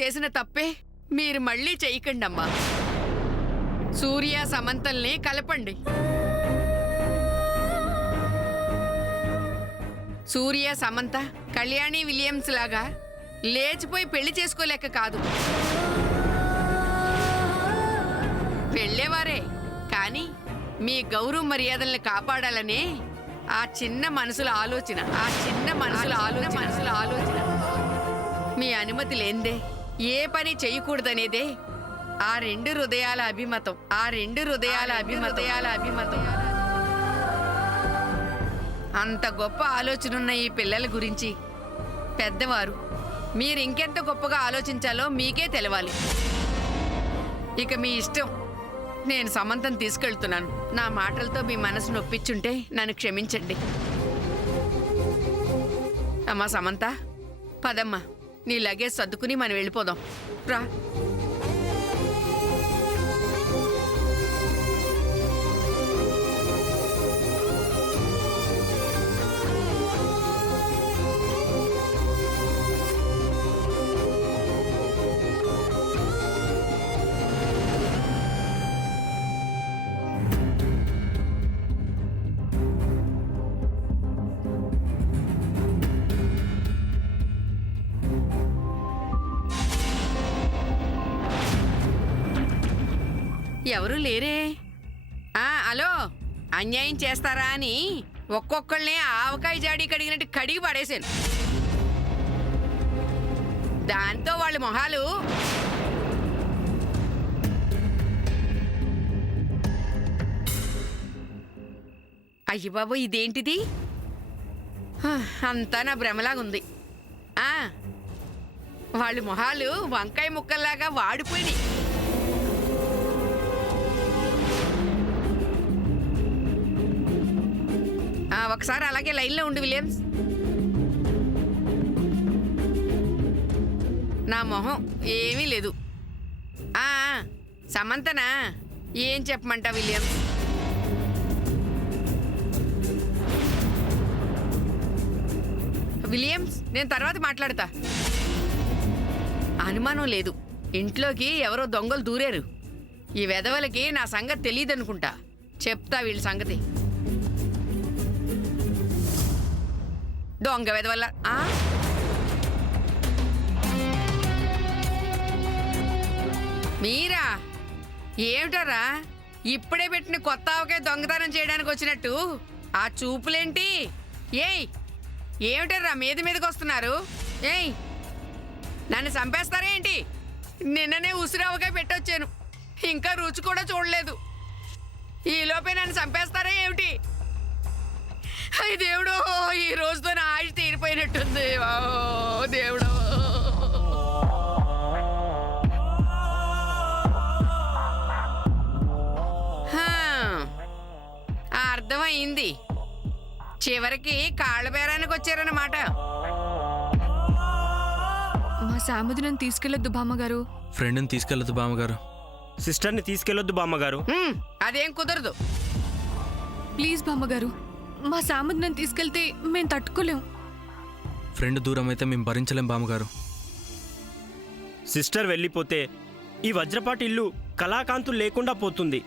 చేసిన తప్పే మీరు మళ్ళీ చెయ్యకండమ్మా. సూర్య సమంతల్ని కలపండి. సూర్య సమంత కళ్యాణి విలియమ్స్ లాగా లేచిపోయి పెళ్లి చేసుకోలేక కాదు, వెళ్ళేవారే. కానీ మీ గౌరవ మర్యాదల్ని కాపాడాలనే ఆ చిన్న మనసుల ఆలోచన, మీ అనుమతి లేందే ఏ పని చేయకూడదనేదే ఆ రెండు హృదయాల అభిమతం. అంత గొప్ప ఆలోచనున్న ఈ పిల్లల గురించి పెద్దవారు మీరు ఇంకెంత గొప్పగా ఆలోచించాలో మీకే తెలవాలి. ఇక మీ ఇష్టం. నేను సమంతం తీసుకెళ్తున్నాను. నా మాటలతో మీ మనసు నొప్పించుంటే నన్ను క్షమించండి. అమ్మా సమంత, పదమ్మా, నీ లగేజ్ సర్దుకుని మనం వెళ్ళిపోదాం. రా. ఎవరు లేరే? హలో, అన్యాయం చేస్తారా అని ఒక్కొక్కళ్ళని ఆవకాయ జాడి కడిగినట్టు కడిగి పడేశాను. దాంతో వాళ్ళ మొహాలు అయ్య బాబు ఇదేంటిది, అంతా నా భ్రమలాగుంది. వాళ్ళ మొహాలు వంకాయ ముక్కల్లాగా వాడిపోయినాయి. ఒకసారి అలాగే లైన్లో ఉండు విలియమ్స్. నా మొహం ఏమీ లేదు. సమంతనా ఏం చెప్పమంటా విలియమ్స్? విలియమ్స్, నేను తర్వాత మాట్లాడతా. అనుమానం లేదు, ఇంట్లోకి ఎవరో దొంగలు దూరారు. ఈ వెధవలకి నా సంగతి తెలియదనుకుంటా. చెప్తా వీళ్ళ సంగతి. దొంగ వెధవల్ల. మీరా? ఏమిటారా ఇప్పుడే పెట్టిన కొత్త ఆవకాయ దొంగతనం చేయడానికి వచ్చినట్టు ఆ చూపులేంటి? ఏమిటారా మీదకి వస్తున్నారు? నన్ను చంపేస్తారా ఏంటి? నిన్ననే ఉసిరావకాయ పెట్టొచ్చాను, ఇంకా రుచి కూడా చూడలేదు. ఈలోపే నన్ను చంపేస్తారా ఏమిటి? అయ్యి దేవుడు, ఈ రోజుతో నా ఆయుష్ తీరిపోయినట్టుంది. దేవుడు, అర్థమైంది. చివరికి కాళ్ళ బేరానికి వచ్చారన్నమాట. మా సాముదిని తీసుకెళ్లొద్దు బామ్మగారు. ఫ్రెండ్ని తీసుకెళ్లొద్దు బామ్మగారు. సిస్టర్ని తీసుకెళ్లొద్దు బామ్మగారు. అదేం కుదరదు. ప్లీజ్ బామ్మగారు, మా సాముదిని తీసుకెళ్తే మేము తట్టుకోలేం. ఫ్రెండ్ దూరం అయితే మేము భరించలేం బామ్మగారు. సిస్టర్ వెళ్ళిపోతే ఈ వజ్రపాటి ఇల్లు కళాకాంతులు లేకుండా పోతుంది.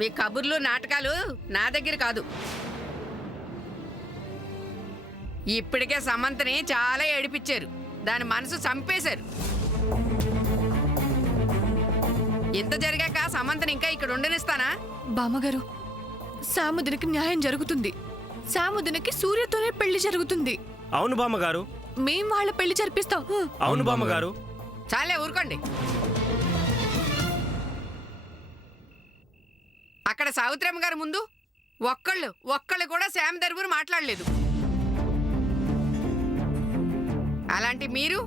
మీ కబుర్లు నాటకాలు నా దగ్గర కాదు. ఇప్పటికే సమంతని చాలా ఏడిపించారు, దాని మనసు చంపేశారు. ఇంత జరిగాక సమంతని ఇంకా ఇక్కడ ఉండనిస్తానా? బామ్మగారు, సాముదినికి న్యాయం జరుగుతుంది. సాముదినికి సూర్యతోనే పెళ్లి జరుగుతుంది. అవును బామ్మగారు, మేం వాళ్ళ పెళ్లి జరిపిస్తాం. అవును బామ్మగారు. చాలే ఊరుకోండి. అక్కడ సావిత్రమ్మ గారి ముందు ఒక్కళ్ళు కూడా శ్యామ్ తరపున మాట్లాడలేదు. అలాంటి మీరు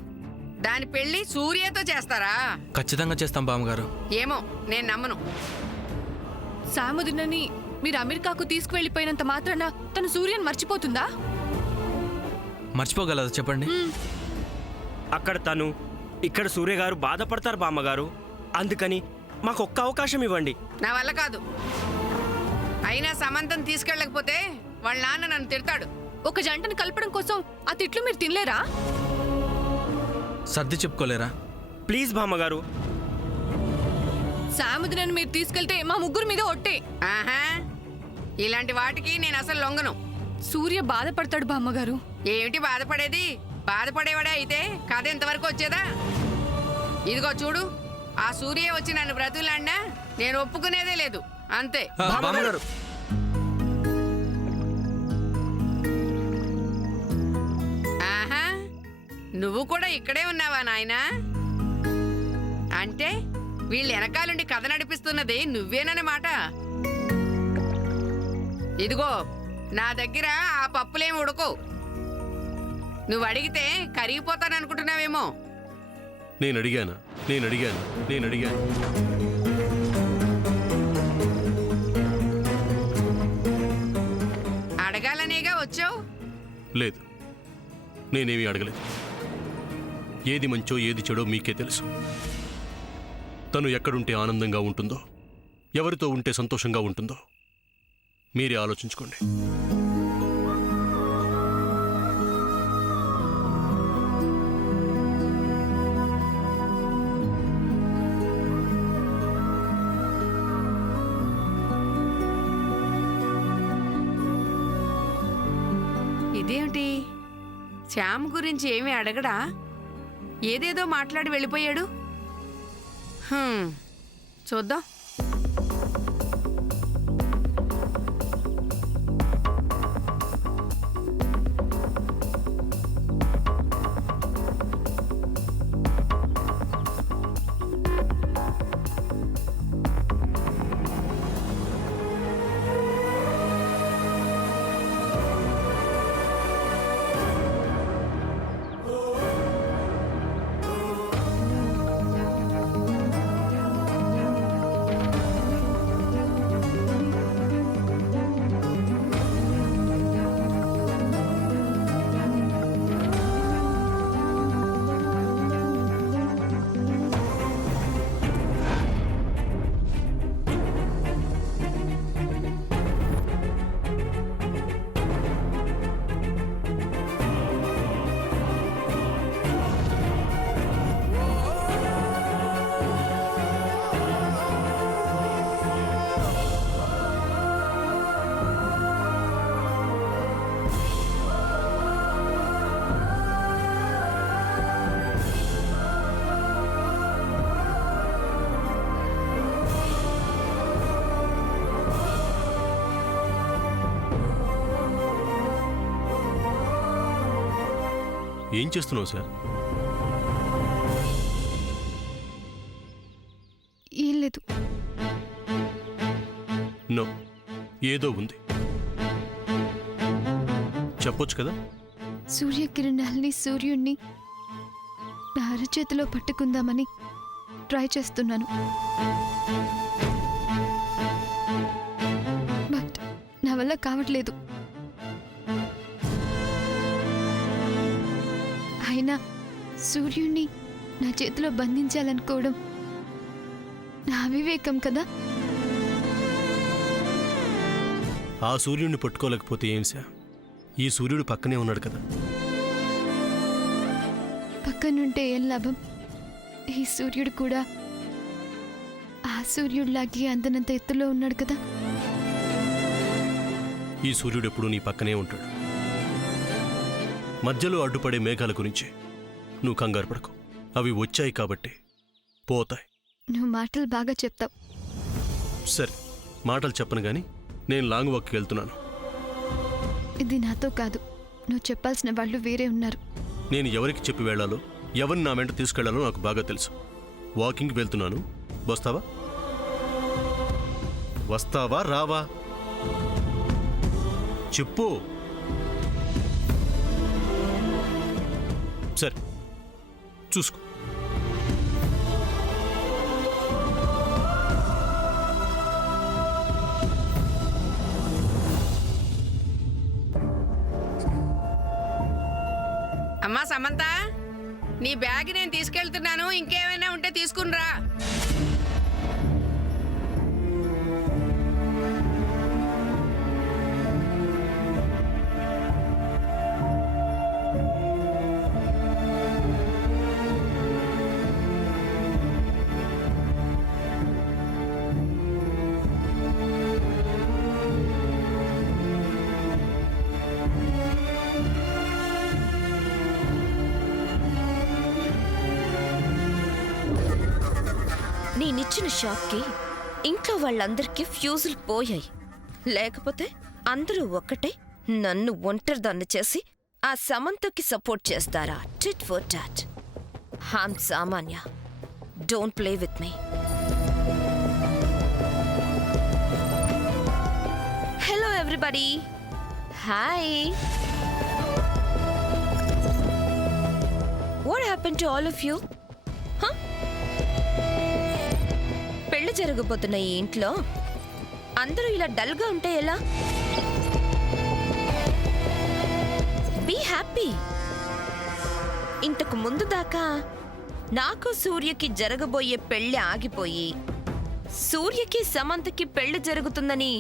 దాని పెళ్లి సూర్యతో చేస్తారా? ఖచ్చితంగా చేస్తాం బామ్మగారు. ఏమో నేను నమ్మను. సాముదినని మీరు అమెరికాకు తీసుకువెళ్ళిపోయినంత మాత్రాన తను సూర్యని మర్చిపోతుందా? మర్చిపోగలదు చెప్పండి. అక్కడ తను, ఇక్కడ సూర్య గారు బాధపడతారు బామ్మగారు. అందుకని మాకు ఒక్క అవకాశం ఇవ్వండి. నా వల్ల కాదు. అయినా సమంతం తీసుకెళ్ళకపోతే వాళ్ళ నాన్న నన్ను తిడతాడు. ఒక జంటను కలపడం కోసం ఆ తిట్లు మీరు తినలేరా? సర్ది చెప్పుకోలేరా? ప్లీజ్ బామ్మగారు. సాముద్రను మీరు తీసుకెళ్తే మా ముగ్గురు మీద ఒట్టే. ఆహా, ఇలాంటి వాటికి నేను అసలు లొంగను. సూర్య బాధపడతాడు బామ్మగారు. ఏమిటి బాధపడేది? బాధపడేవాడే అయితే కథ ఇంతవరకు వచ్చేదా? ఇదిగో చూడు, ఆ సూర్య వచ్చి నన్ను బ్రతులాడినా నేను ఒప్పుకునేదే లేదు, అంతే. బామ్మగారు, ఆహా, నువ్వు కూడా ఇక్కడే ఉన్నావా నాయనా? అంటే వీళ్ళు వెనకాలండి కథ నడిపిస్తున్నది నువ్వేనన్నమాట. ఇదిగో, నా దగ్గర ఆ పప్పులేమి ఉడకవు. నువ్వు అడిగితే కరిగిపోతాననుకుంటున్నావేమో. నేను అడిగాను. అడగాలనేగా వచ్చావు. లేదు, నేనేమీ అడగలేదు. ఏది మంచో ఏది చెడో మీకే తెలుసు. తను ఎక్కడుంటే ఆనందంగా ఉంటుందో, ఎవరితో ఉంటే సంతోషంగా ఉంటుందో మీరే ఆలోచించుకోండి. ఇదేమిటి, శ్యామ్ గురించి ఏమీ అడగడా? ఏదేదో మాట్లాడి వెళ్ళిపోయాడు. చూద్దాం. ఏం చేస్తున్నావు సార్? ఏం లేదు. నో, ఏదో ఉంది. చెప్పొచ్చు కదా. సూర్యకిరణాల్ని, సూర్యుణ్ణి నా అరచేతిలో పట్టుకుందామని ట్రై చేస్తున్నాను. బట్ నా వల్ల కావట్లేదు. అయినా సూర్యుణ్ణి నా చేతిలో బంధించాలనుకోవడం నా అవివేకం కదా. ఆ సూర్యుడిని పట్టుకోలేకపోతే ఏం సార్? ఈ సూర్యుడు పక్కనే ఉన్నాడు కదా. పక్కనుంటే ఏం లాభం? ఈ సూర్యుడు కూడా ఆ సూర్యుడిలాగే అందనంత ఎత్తులో ఉన్నాడు కదా. ఈ సూర్యుడు ఎప్పుడూ నీ పక్కనే ఉంటాడు. మధ్యలో అడ్డుపడే మేఘాల గురించి నువ్వు కంగారు పడకు. అవి వచ్చాయి కాబట్టి పోతాయి. నువ్వు మాటలు బాగా చెప్తావు. సరే, మాటలు చెప్పను గాని నేను లాంగ్ వాక్కి వెళ్తున్నాను. ఇది నాతో కాదు, నువ్వు చెప్పాల్సిన వాళ్ళు వేరే ఉన్నారు. నేను ఎవరికి చెప్పి వెళ్ళాలో, ఎవరిని నా వెంట తీసుకెళ్లాలో నాకు బాగా తెలుసు. వాకింగ్కి వెళ్తున్నాను. వస్తావా? వస్తావా రావా? చెప్పు. సరే, చూసుకో. అమ్మా సమంత, నీ బ్యాగ్ నేను తీసుకెళ్తున్నాను, ఇంకేమైనా ఉంటే తీసుకునిరా. నేనిచ్చిన షాక్కి ఇంట్లో వాళ్ళందరికీ ఫ్యూజులు పోయాయి. లేకపోతే అందరూ ఒక్కటే నన్ను ఒంటరిదాన్ని చేసి ఆ సమంతకి సపోర్ట్ చేస్తారా? Tit for tat. హామ్ Samanya. Don't play with me. Hello everybody. Hi. What happen to all of you? పెళ్లి జరగబోతున్న ఈ ఇంట్లో అందరూ ఇలా డల్గా ఉంటే ఎలా? Be happy. ఇంతకు ముందు దాకా నాకు సూర్యకి జరగబోయే పెళ్లి ఆగిపోయి సూర్యకి సమంతకి పెళ్లి జరుగుతుందని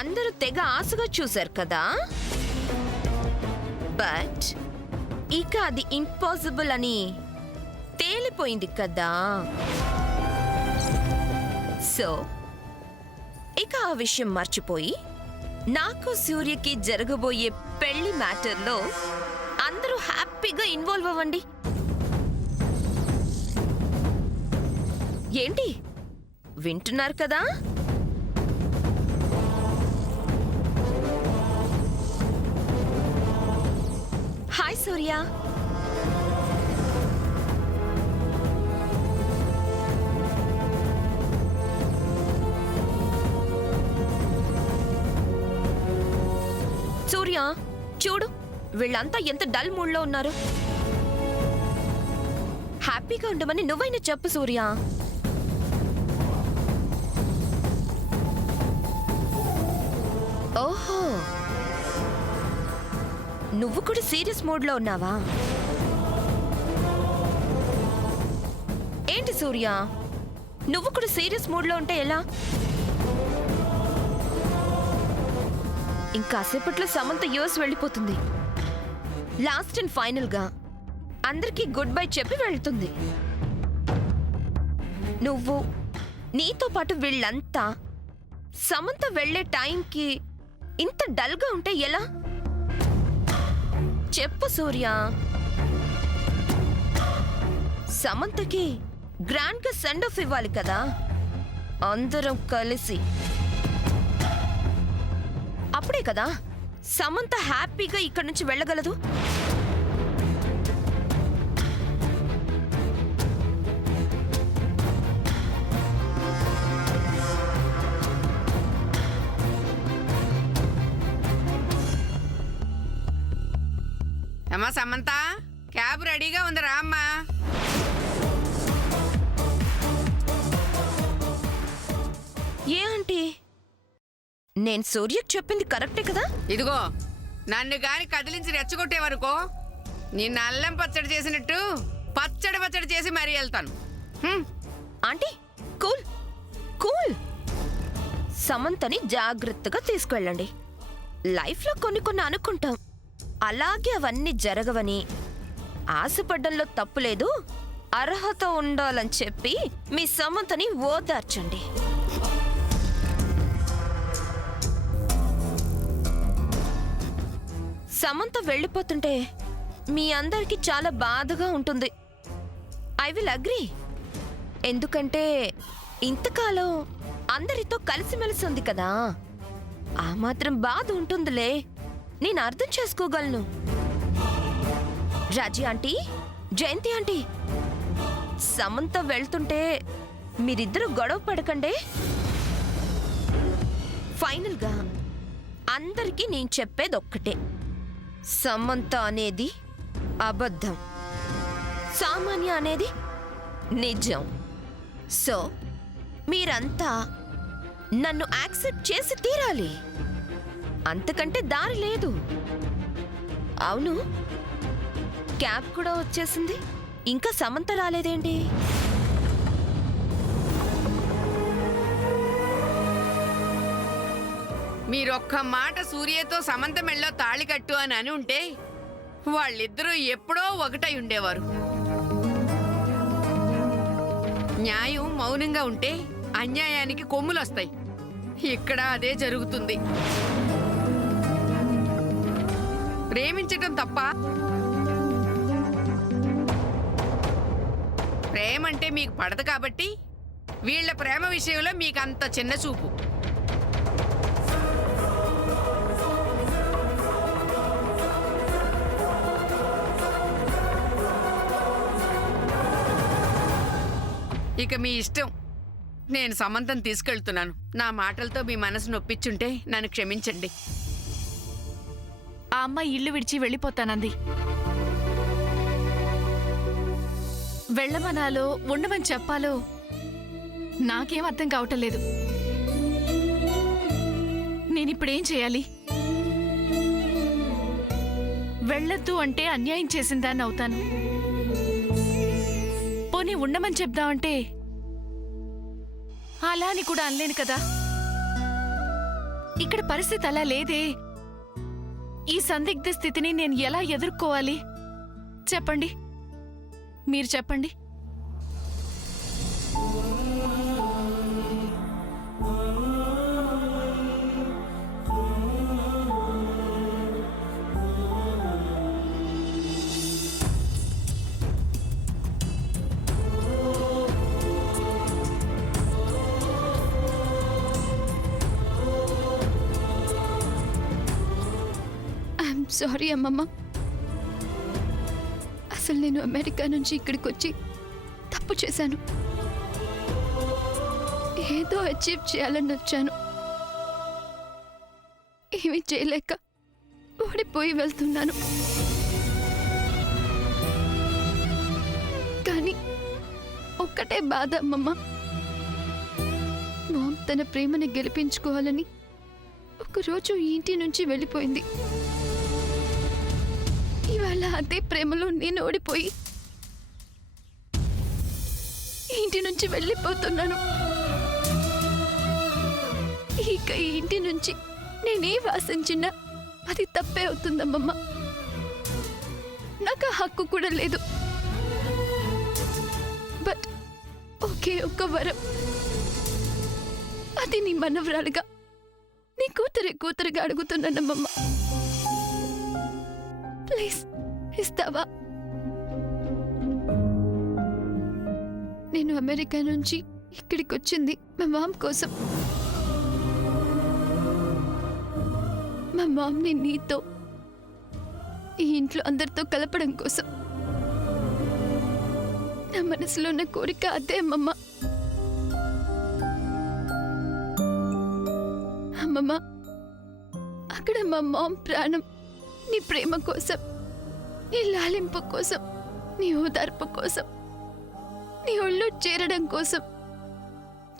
అందరూ తెగ ఆశగా చూశారు కదా. బట్ ఇక అది ఇంపాసిబుల్ అని తేలిపోయింది కదా. సో ఇక ఆ విషయం మర్చిపోయి నాకు సూర్యకి జరగబోయే పెళ్లి మ్యాటర్లో అందరూ హ్యాపీగా ఇన్వాల్వ్ అవ్వండి. ఏంటి వింటున్నారు కదా? హాయ్ సూర్య. సూర్య చూడు, వీళ్ళంతా ఎంత డల్ మూడ్లో ఉన్నారు. హ్యాపీగా ఉండమని నువ్వైనా చెప్పు సూర్య. ఓహో, నువ్వు కూడా సీరియస్ మూడ్లో ఉన్నావా? ఏంటి సూర్య, నువ్వు కూడా సీరియస్ మూడ్లో ఉంటే ఎలా? ఇంకాసేపట్లో సమంత యూఎస్ వెళ్ళిపోతుంది. లాస్ట్ అండ్ ఫైనల్ గా అందరికీ గుడ్ బై చెప్పి వెళ్తుంది. నువ్వు నీతో పాటు వీళ్ళంతా సమంత వెళ్లే టైంకి ఇంత డల్గా ఉంటే ఎలా? చెప్పు సూర్య. సమంతకి గ్రాండ్ గా సెండ్ ఆఫ్ ఇవ్వాలి కదా అందరం కలిసి. అప్పుడే కదా సమంత హ్యాపీగా ఇక్కడి నుంచి వెళ్ళగలదు. అమ్మా సమంత, క్యాబ్ రెడీగా ఉందిరా అమ్మా. ఏ ఆంటీ, నేను సూర్యకి చెప్పింది కరెక్టే కదా? ఇదిగో, నన్ను గాని కదిలించి రెచ్చగొట్టే వరకు నిన్ను అల్లం పచ్చడి చేసినట్టు పచ్చడి చేసి మరీ వెళ్తాను. Aunty cool cool. సమంతని జాగ్రత్తగా తీసుకెళ్ళండి. లైఫ్లో కొన్ని అనుకుంటాం, అలాగే అవన్నీ జరగవని. ఆశపడ్డంలో తప్పులేదు, అర్హత ఉండాలని చెప్పి మీ సమంతని ఓదార్చండి. సమంత వెళ్ళిపోతుంటే మీ అందరికీ చాలా బాధగా ఉంటుంది. I will agree. ఎందుకంటే ఇంతకాలం అందరితో కలిసిమెలిసి ఉంది కదా, ఆ మాత్రం బాధ ఉంటుందిలే. నేను అర్థం చేసుకోగలను. రాజీ ఆంటీ, జయంతి ఆంటీ, సమంత వెళ్తుంటే మీరిద్దరూ గొడవ పడకండే. ఫైనల్గా అందరికీ నేను చెప్పేది ఒక్కటే, సమంత అనేది అబద్ధం, సామాన్య అనేది నిజం. సో మీరంతా నన్ను యాక్సెప్ట్ చేసి తీరాలి, అంతకంటే దారి లేదు. అవును, క్యాబ్ కూడా వచ్చేసింది, ఇంకా సమంత రాలేదేంటి? మీరొక్క మాట సూర్యతో సమంత మెళ్ళో తాళి కట్టు అని ఉంటే వాళ్ళిద్దరూ ఎప్పుడో ఒకటై ఉండేవారు. న్యాయం మౌనంగా ఉంటే అన్యాయానికి కొమ్ములొస్తాయి. ఇక్కడ అదే జరుగుతుంది. ప్రేమించటం తప్ప? ప్రేమంటే మీకు పడదు కాబట్టి వీళ్ళ ప్రేమ విషయంలో మీకంత చిన్న చూపు. ఇక మీ ఇష్టం. నేను సమంతం తీసుకెళ్తున్నాను. నా మాటలతో మీ మనసు నొప్పించుంటే నన్ను క్షమించండి. ఆ అమ్మాయి ఇల్లు విడిచి వెళ్ళిపోతానంది. వెళ్ళమనాలో ఉండమని చెప్పాలో నాకేం అర్థం కావటం లేదు. నేనిప్పుడేం చేయాలి? వెళ్ళొద్దు అంటే అన్యాయం చేసిందాన్ని అవుతాను. పోనీ ఉండమని చెప్దామంటే అలా అని కూడా అనలేను కదా. ఇక్కడ పరిస్థితి అలా లేదే. ఈ సందిగ్ధ స్థితిని నేను ఎలా ఎదుర్కోవాలి? చెప్పండి, మీరు చెప్పండి. సారీ అమ్మమ్మ. అసలు నేను అమెరికా నుంచి ఇక్కడికి వచ్చి తప్పు చేశాను. ఏదో అచీవ్ చేయాలని వచ్చాను. ఏమీ చేయలేక ఓడిపోయి వెళ్తున్నాను. కానీ ఒక్కటే బాధ అమ్మమ్మ. మామ్ తన ప్రేమని గెలిపించుకోవాలని ఒకరోజు ఈ ఇంటి నుంచి వెళ్ళిపోయింది. ఇవాళ అదే ప్రేమలో నేను ఓడిపోయి ఇంటి నుంచి వెళ్ళిపోతున్నాను. ఇక ఈ ఇంటి నుంచి నేనే వాసించినా అది తప్పే అవుతుందమ్మమ్మ. నాకు ఆ హక్కు కూడా లేదు. బట్ ఒకే ఒక్క వరం, అది నీ మనవరాలుగా, నీ కూతురుగా అడుగుతున్నానమ్మమ్మ. ప్లీజ్ ఇస్తావా? నేను అమెరికా నుంచి ఇక్కడికి వచ్చింది మా మామ్ కోసం. మా మామ్ని నీతో, ఈ ఇంట్లో అందరితో కలపడం కోసం. నా మనసులో ఉన్న కోరిక అదే అమ్మమ్మ. అమ్మమ్మ, అక్కడ మా మామ్ ప్రాణం నీ ప్రేమ కోసం, నీ లాలింపు కోసం, నీ ఓదార్పు కోసం, నీ ఒళ్ళో చేరడం కోసం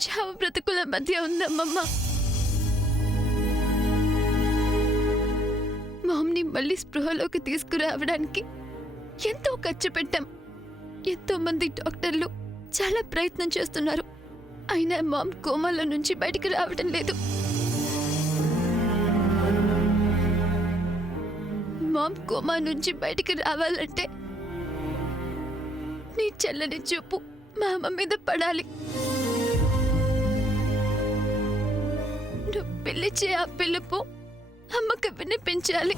చావు బ్రతుకుల మధ్య ఉందమ్మమ్మ. మామ్ని మళ్ళీ స్పృహలోకి తీసుకురావడానికి ఎంతో ఖర్చు పెట్టాం. ఎంతో మంది డాక్టర్లు చాలా ప్రయత్నం చేస్తున్నారు. అయినా మామ్ కోమాలో నుంచి బయటికి రావడం లేదు. మామ్ కోమా నుంచి బయటికి రావాలంటే నీ చెల్లని చూపు మా అమ్మ మీద పడాలి. నువ్వు పిలిచే ఆ పిలుపు అమ్మకి వినిపించాలి.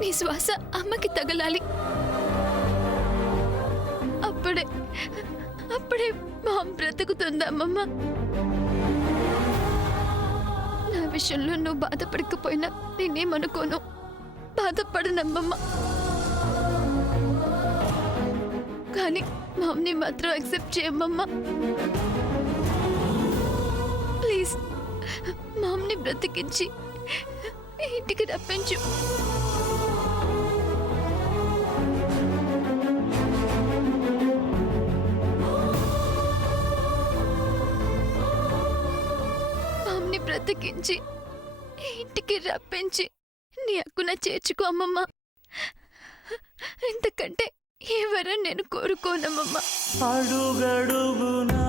నీ శ్వాస అమ్మకి తగలాలి. అప్పుడే మామ్ బ్రతుకుతుందమ్మమ్మ. నా విషయంలో నువ్వు బాధపడకపోయినా నేనేమనుకోను, బాధపడనమ్మమ్మ. కానీ మామ్ని మాత్రం యాక్సెప్ట్ చేయమ్మమ్మ. ప్లీజ్ మామ్ని బ్రతికించి ఇంటికి రప్పించు. మామ్ని బ్రతికించి ఇంటికి రప్పించి నీ హక్కున చేర్చుకో అమ్మమ్మ. ఇంతకంటే ఏ వరం నేను కోరుకోనమ్మమ్మ. అడుగడుగునా